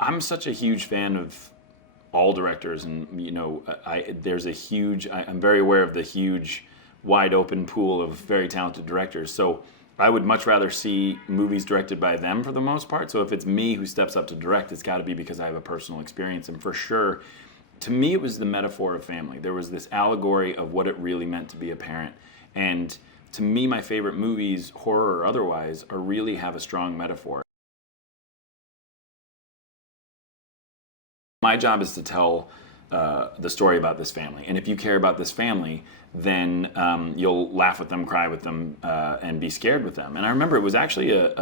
I'm such a huge fan of all directors, and I'm very aware of the huge, wide open pool of very talented directors. So I would much rather see movies directed by them for the most part. So if it's me who steps up to direct, it's got to be because I have a personal experience. And for sure, to me, it was the metaphor of family. There was this allegory of what it really meant to be a parent. And to me, my favorite movies, horror or otherwise, are really have a strong metaphor. My job is to tell the story about this family. And if you care about this family, then you'll laugh with them, cry with them, and be scared with them. And I remember it was actually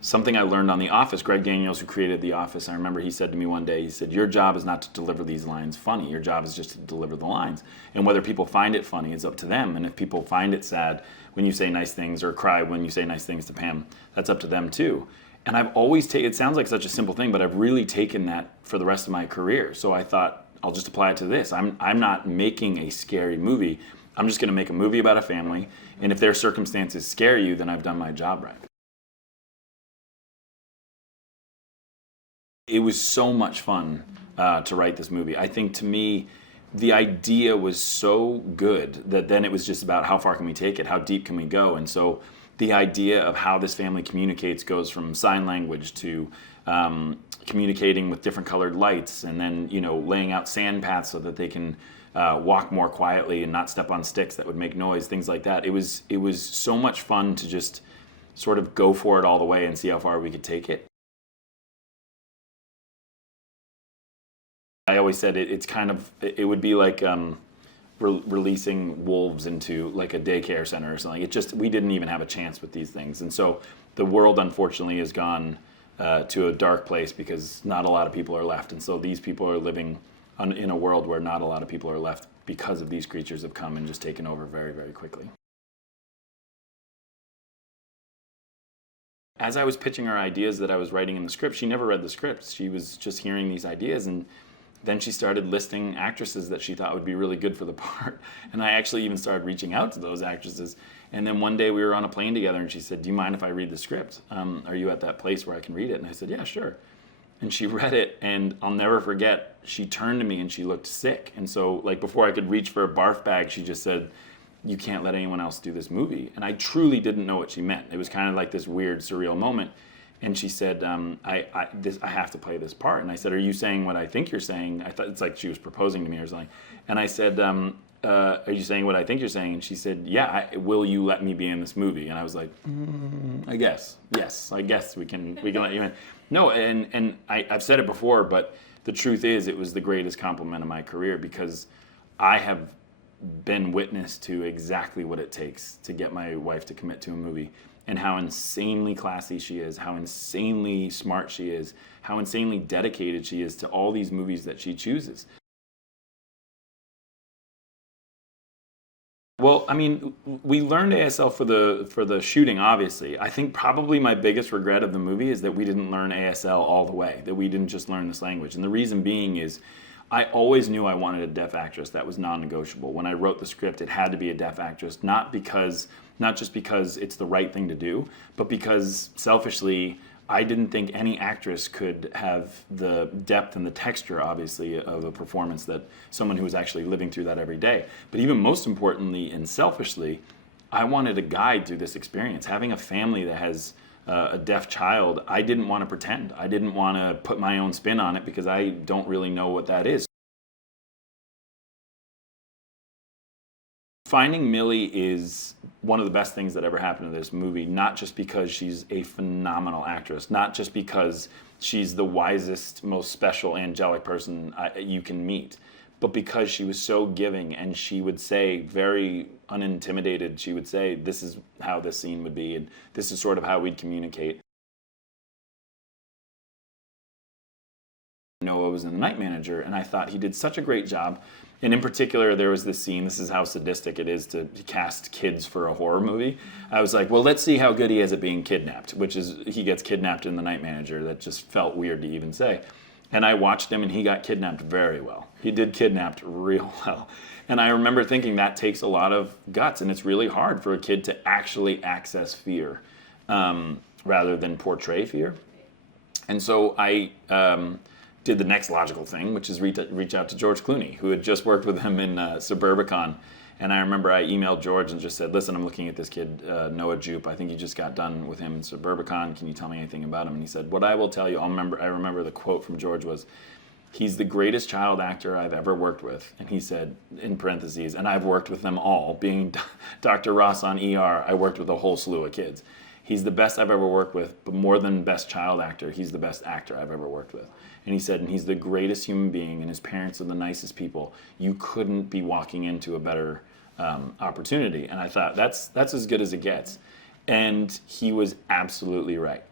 something I learned on The Office. Greg Daniels, who created The Office, I remember he said to me one day, he said, your job is not to deliver these lines funny. Your job is just to deliver the lines. And whether people find it funny is up to them. And if people find it sad when you say nice things or cry when you say nice things to Pam, that's up to them too. And I've always taken, it sounds like such a simple thing, but I've really taken that for the rest of my career. So I thought, I'll just apply it to this. I'm not making a scary movie. I'm just going to make a movie about a family. And if their circumstances scare you, then I've done my job right. It was so much fun to write this movie. I think to me, the idea was so good that then it was just about how far can we take it? How deep can we go? And so the idea of how this family communicates goes from sign language to communicating with different colored lights, and then laying out sand paths so that they can walk more quietly and not step on sticks that would make noise, things like that. It was so much fun to just sort of go for it all the way and see how far we could take it. I always said it would be like releasing wolves into like a daycare center or something. We didn't even have a chance with these things. And so the world unfortunately has gone to a dark place because not a lot of people are left. And so these people are living in a world where not a lot of people are left because of these creatures have come and just taken over very, very quickly. As I was pitching her ideas that I was writing in the script, she never read the script. She was just hearing these ideas, and then she started listing actresses that she thought would be really good for the part. And I actually even started reaching out to those actresses. And then one day we were on a plane together and she said, do you mind if I read the script? Are you at that place where I can read it? And I said, yeah, sure. And she read it, and I'll never forget, she turned to me and she looked sick. And so like before I could reach for a barf bag, she just said, you can't let anyone else do this movie. And I truly didn't know what she meant. It was kind of like this weird, surreal moment. And she said, I have to play this part. And I said, are you saying what I think you're saying? I thought it's like she was proposing to me or something. And I said, are you saying what I think you're saying? And she said, yeah, will you let me be in this movie? And I was like, I guess. Yes, I guess we can let you in. No, and I've said it before, but the truth is it was the greatest compliment of my career, because I have been witness to exactly what it takes to get my wife to commit to a movie, and how insanely classy she is, how insanely smart she is, how insanely dedicated she is to all these movies that she chooses. Well, I mean, we learned ASL for the shooting, obviously. I think probably my biggest regret of the movie is that we didn't learn ASL all the way, that we didn't just learn this language. And the reason being is I always knew I wanted a deaf actress. That was non-negotiable. When I wrote the script, it had to be a deaf actress, not just because it's the right thing to do, but because selfishly, I didn't think any actress could have the depth and the texture, obviously, of a performance that someone who was actually living through that every day. But even most importantly and selfishly, I wanted a guide through this experience. Having a family that has a deaf child, I didn't want to pretend. I didn't want to put my own spin on it because I don't really know what that is. Finding Millie is one of the best things that ever happened to this movie, not just because she's a phenomenal actress, not just because she's the wisest, most special, angelic person you can meet, but because she was so giving, and she would say, very unintimidated, she would say, this is how this scene would be, and this is sort of how we'd communicate. Noah was in The Night Manager, and I thought he did such a great job. And in particular, there was this scene, this is how sadistic it is to cast kids for a horror movie. I was like, well, let's see how good he is at being kidnapped, which is, he gets kidnapped in The Night Manager. That just felt weird to even say. And I watched him, and he got kidnapped very well. He did kidnapped real well. And I remember thinking that takes a lot of guts, and it's really hard for a kid to actually access fear rather than portray fear. And so I did the next logical thing, which is reach out to George Clooney, who had just worked with him in Suburbicon. And I remember I emailed George and just said, listen, I'm looking at this kid, Noah Joop. I think you just got done with him in Suburbicon. Can you tell me anything about him? And he said, what I will tell you, I remember the quote from George was, he's the greatest child actor I've ever worked with. And he said, in parentheses, and I've worked with them all. Being Dr. Ross on ER, I worked with a whole slew of kids. He's the best I've ever worked with, but more than best child actor, he's the best actor I've ever worked with. And he said, and he's the greatest human being, and his parents are the nicest people. You couldn't be walking into a better opportunity. And I thought, that's as good as it gets. And he was absolutely right.